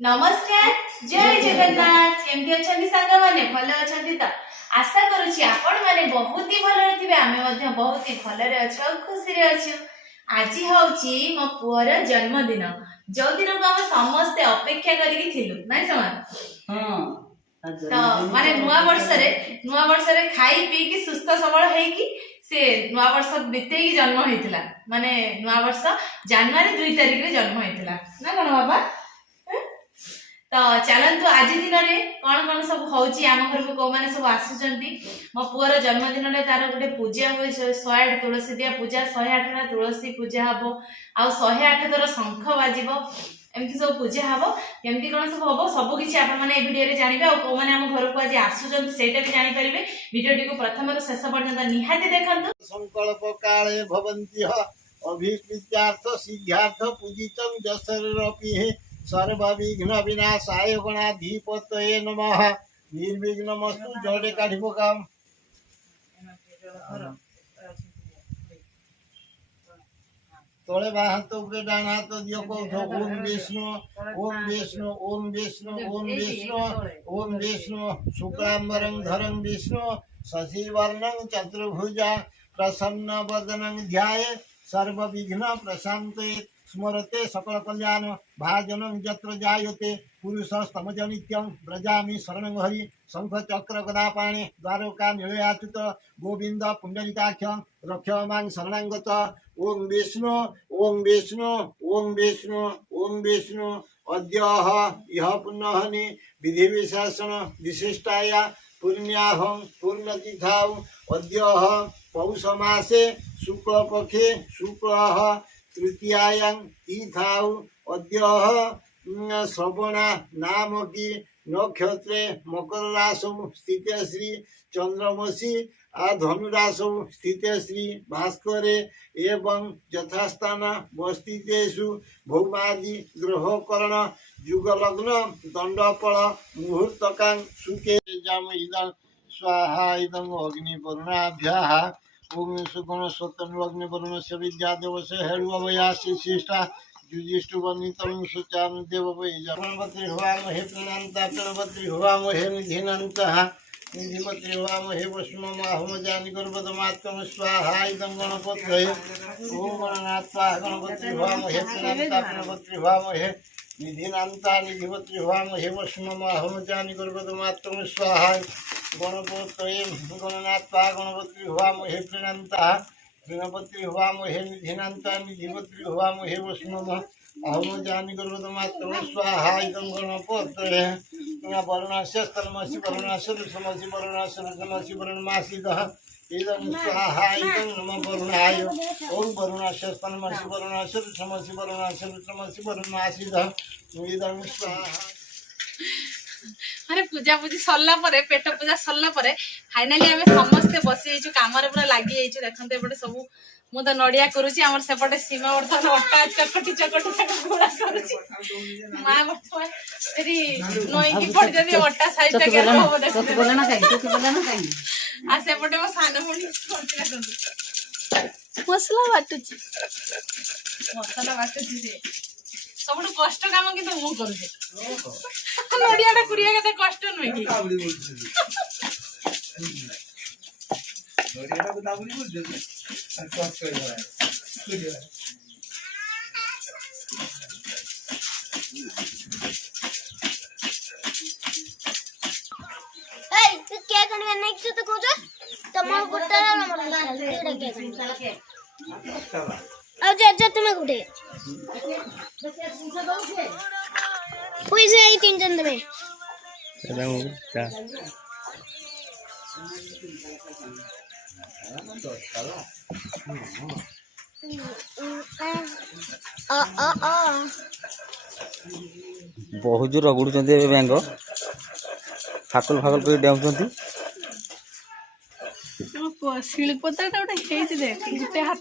नमस्कार जय जगन्नाथ केमती अछंती सांग माने भलो अछंती त आशा करूची आपण माने बहुत ही भलो रथिबे आमे मध्ये बहुत ही भलो रे अछो खुशी रे अछो आजी होची मो पुअर जन्मदिन जो दिन को हम समस्त अपेक्षा करिकि थिलु नै समान हां तो माने नुवा वर्ष रे खाई पी की सुस्थ सबल हेई की से नुवा वर्ष बिते की जन्म हेतिला माने नुवा वर्ष जनवरी 2 तारिख रे जन्म हेतिला ना कोन बाबा तो चलतु आज दिन में कौन कौन सब होची आम घर को कौ मैंने सब आसुचंती मो पुअर जन्मदिन में तार गोटे पूजा हुए 108 तुलसी दिया पूजा 108 तुलसी पूजा हम आ 108 थर शंख बाजिबो एमती सब पूजा हम केमती कौन सब हम सबकि आपण मैंने वीडियो रे जानबे आ कौ मैंने आम घर को आज आसुचंती सेटा भी जानि परिबे वीडियोटी को प्रथम रो शेष पर्यंत निहाती देखंतु संकल्प काले भवन्ति अभिकृत्यार्थ सिद्ध्यार्थ पूजितं जसरपि सर्व विघ्न विनाशाय गणाधिपतये नमः निर्विघ्नमस्तु जोड़े काढ़िबो काम तोले बा हाथ ऊपर डान हाथ दियो को ओम विष्णु ओम विष्णु ओम विष्णु ओम विष्णु ओम विष्णु शुक्लांबरं धरं विष्णु शशिवर्णं चतुर्भुजा प्रसन्न वदनं ध्याये सर्व विघ्न प्रशान्ते स्मरते सकल कल्याण भाजनं यत्र जायते पुरुषस्तमज नित्यं व्रजामि शरणं हरि शंख चक्र गदापाणे द्वारका नीलयाच्युत गोविंद पुंडरीकाक्ष रक्ष मां शरणागत ओम विष्णु ओम विष्णु ओम विष्णु ओम विष्णु अद्यः इह पुण्यहनि विधि विशेषण विशिष्टाया पुण्याहं पूर्णतिथाउ अद्यः पौष मासे शुक्ल पक्षे शुक्लः तृतीयायां तीर्थाउ अद्यः श्रवणा नामकी नक्षत्रे मकर राशौ स्थिते श्री चंद्रमसी आ धनुराशौ स्थिते श्री भास्करे एवं यथास्थान वस्थितेषु भौमादि ग्रहकरण युगलग्न दंडफल मुहूर्तकां सुखे जाम इदं स्वाहा इदं अग्निवरुणाभ्याः ओम सुगुण स्वतंत्र अग्निवरुण से विद्यादेव से हेरु अवयासी शिष्टा युजिष्ठु वनितम सुचाम देव गणपति हुआ महे प्रणंता गणपति हुआ महे निधिनंता निधिमति हुआ महे वस्म माहम जानी गर्भद मातम स्वाहा इदं गणपतये ओम गणनाथ गणपति हुआ महे प्रणंता गणपति हुआ महे निधिनंता निधिमति हुआ महे वस्म माहम जानी गर्भद मातम स्वाहा गणपतये गणनाथ गणपति हुआ महे प्रणंता गणपति हुआ महे निधिनंता निधिमति हुआ महे वस्म अहम जानी गर्भद मातम स्वाहा इदं गणपतये वरुणस्य स्तनमसि वरुणस्य ऋषमसि वरुणस्य ऋषमसि वरुणमासिदः इदं स्वाहा इदं नमः वरुणाय ओम वरुणस्य स्तनमसि वरुणस्य ऋषमसि वरुणस्य ऋषमसि वरुणमासिदः इदं स्वाहा। अरे पूजा पूजी सरला परे पेट पूजा सरला परे फाइनली आमे समस्त बसी जाइछु काम रे पूरा लागि जाइछु देखंते एपटे सब मु तो नडिया करूची हमर सेपटे सीमा वर्तन अट्टा चकटी पूरा करूची मां वर्तन तेरी नोई की पड़ जदी अट्टा साइज टा के हो देखो बोला ना काई आ सेपटे वो सान मुनी करते करते मसला बाटुची से सबुठ कष्ट काम किंतु मु करूची नडियाटा कुड़िया केते कष्ट नुई की नडियाटा को दाबुली बोल दे और कष्ट हो रहा है कुड़िया ए तू क्या करने नेक्स्ट तो कोजो तमर गुट्टा ना मर एडा के अच्छा तुम्हें गुटे पैसे आई 3 जन में बहुत जोर रगुड़ुचंती ए बैंग फाकल फाकल कर डेउचंती शिल्पता गोटे हाथ